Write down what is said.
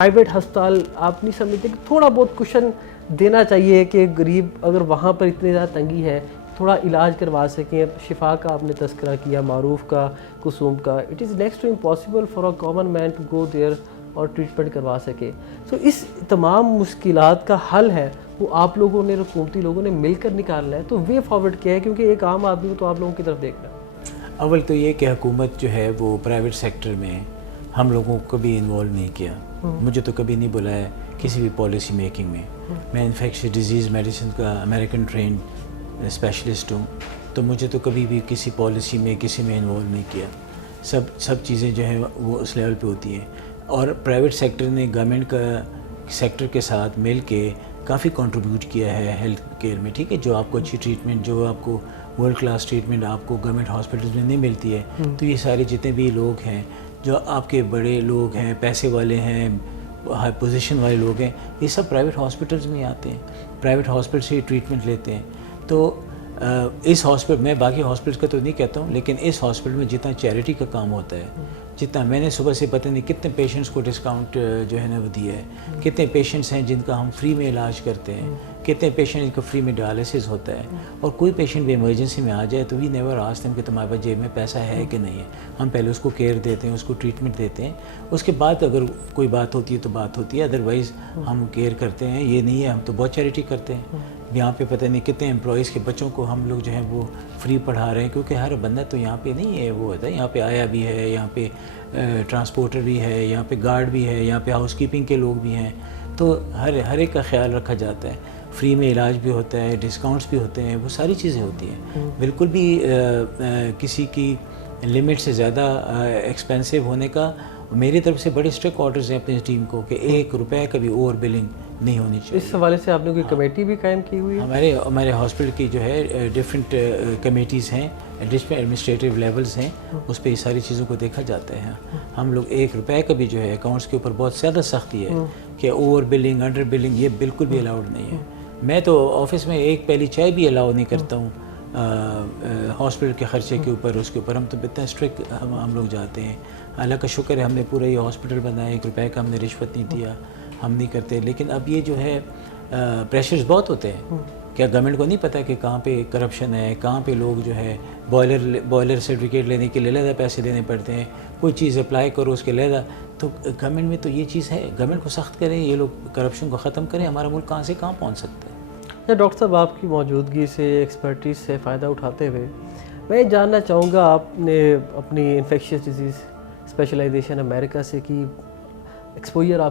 Private ہسپتال آپ نہیں سمجھتے کہ تھوڑا بہت کشن دینا چاہیے کہ غریب اگر وہاں پر اتنی زیادہ تنگی ہے تھوڑا علاج کروا سکیں؟ شفا کا آپ نے تذکرہ کیا، معروف کا، کسوم کا، it is next to impossible for a common man to go there اور ٹریٹمنٹ کروا سکے. سو اس تمام مشکلات کا حل ہے وہ آپ لوگوں نے، حکومتی لوگوں نے مل کر نکالنا ہے. تو وے فارورڈ کیا ہے؟ کیونکہ ایک عام آدمی کو تو آپ لوگوں کی طرف دیکھنا ہے. اول تو یہ کہ حکومت جو ہے وہ پرائیویٹ سیکٹر میں ہم لوگوں کو کبھی انوالو نہیں کیا. مجھے تو کبھی نہیں بلایا کسی بھی پالیسی میکنگ میں. میں انفیکشس ڈیزیز میڈیسن کا امریکن ٹرینڈ اسپیشلسٹ ہوں، تو مجھے تو کبھی بھی کسی پالیسی میں کسی میں انوالو نہیں کیا. سب چیزیں جو ہیں وہ اس لیول پہ ہوتی ہیں. اور پرائیویٹ سیکٹر نے گورنمنٹ کا سیکٹر کے ساتھ مل کے کافی کنٹریبیوٹ کیا ہے ہیلتھ کیئر میں. ٹھیک ہے، جو آپ کو اچھی ٹریٹمنٹ، جو آپ کو ورلڈ کلاس ٹریٹمنٹ آپ کو گورنمنٹ ہاسپٹلز میں نہیں ملتی ہے، تو یہ سارے جتنے بھی لوگ ہیں جو آپ کے بڑے لوگ ہیں، پیسے والے ہیں، ہائی پوزیشن والے لوگ ہیں، یہ سب پرائیویٹ ہاسپٹلز میں آتے ہیں، پرائیویٹ ہاسپٹل سے ٹریٹمنٹ لیتے ہیں. تو اس ہاسپٹل میں، باقی ہاسپٹلس کا تو نہیں کہتا ہوں، لیکن اس ہاسپٹل میں جتنا چیریٹی کا کام ہوتا ہے، جتنا میں نے صبح سے پتہ نہیں کتنے پیشنٹس کو ڈسکاؤنٹ جو ہے نا وہ دیا ہے، کتنے پیشنٹس ہیں جن کا ہم فری میں علاج کرتے ہیں، کتنے پیشنٹ جن کا فری میں ڈائلسس ہوتا ہے. اور کوئی پیشنٹ بھی ایمرجنسی میں آ جائے تو وی نیور آسک دیم کہ تمہارے پاس جیب میں پیسہ ہے کہ نہیں ہے. ہم پہلے اس کو کیئر دیتے ہیں، اس کو ٹریٹمنٹ دیتے ہیں، اس کے بعد اگر کوئی بات ہوتی ہے تو بات ہوتی ہے، ادروائز ہم کیئر کرتے ہیں. یہ نہیں ہے، ہم تو بہت چیریٹی کرتے ہیں. یہاں پہ پتہ نہیں کتنے امپلائیز کے بچوں کو ہم لوگ جو ہیں وہ فری پڑھا رہے ہیں، کیونکہ ہر بندہ تو یہاں پہ نہیں ہے. وہ ہوتا ہے یہاں پہ آیا بھی ہے، یہاں پہ ٹرانسپورٹر بھی ہے، یہاں پہ گارڈ بھی ہے، یہاں پہ ہاؤس کیپنگ کے لوگ بھی ہیں. تو ہر ایک کا خیال رکھا جاتا ہے. فری میں علاج بھی ہوتا ہے، ڈسکاؤنٹس بھی ہوتے ہیں، وہ ساری چیزیں ہوتی ہیں. بالکل بھی کسی کی لمٹ سے زیادہ ایکسپینسو ہونے کا میری طرف سے بڑے اسٹرکٹ آرڈرز ہیں اپنی ٹیم کو کہ 1 روپے کا بھی اوور بلنگ نہیں ہونی چاہیے. اس حوالے سے آپ نے کوئی کمیٹی بھی قائم کی ہوئی ہے؟ ہمارے ہاسپٹل کی جو ہے ڈفرینٹ کمیٹیز ہیں، ڈفرینٹ ایڈمنسٹریٹو لیولز ہیں، اس پہ یہ ساری چیزوں کو دیکھا جاتا ہے. ہم لوگ 1 روپے کا بھی جو ہے اکاؤنٹس کے اوپر بہت زیادہ سختی ہے کہ اوور بلنگ، انڈر بلنگ یہ بالکل بھی الاؤڈ نہیں ہے. میں تو آفس میں 1 پیالی چائے بھی الاؤ نہیں کرتا ہوں ہاسپٹل کے خرچے کے اوپر. اس کے اوپر ہم تو اتنا اسٹرکٹ ہم لوگ جاتے ہیں. اللہ کا شکر ہے ہم نے پورا یہ ہاسپٹل بنایا، 1 روپے کا ہم نے رشوت نہیں دیا، ہم نہیں کرتے. لیکن اب یہ جو ہے پریشرز بہت ہوتے ہیں. کیا گورنمنٹ کو نہیں پتہ کہ کہاں پہ کرپشن ہے، کہاں پہ لوگ جو ہے بوائلر سرٹیفکیٹ لینے کے لیے علیحدہ پیسے دینے پڑتے ہیں، کوئی چیز اپلائی کرو اس کے علیحدہ. تو گورنمنٹ میں تو یہ چیز ہے، گورنمنٹ کو سخت کریں، یہ لوگ کرپشن کو ختم کریں. ہمارا ملک کہاں سے کہاں پہنچ سکتا ہے. ڈاکٹر صاحب، آپ کی موجودگی سے، ایکسپرٹیز سے فائدہ اٹھاتے ہوئے میں جاننا چاہوں گا، آپ نے اپنی انفیکشس ڈیزیز اسپیشلائزیشن امریکہ سے کی، ایکسپوجر آپ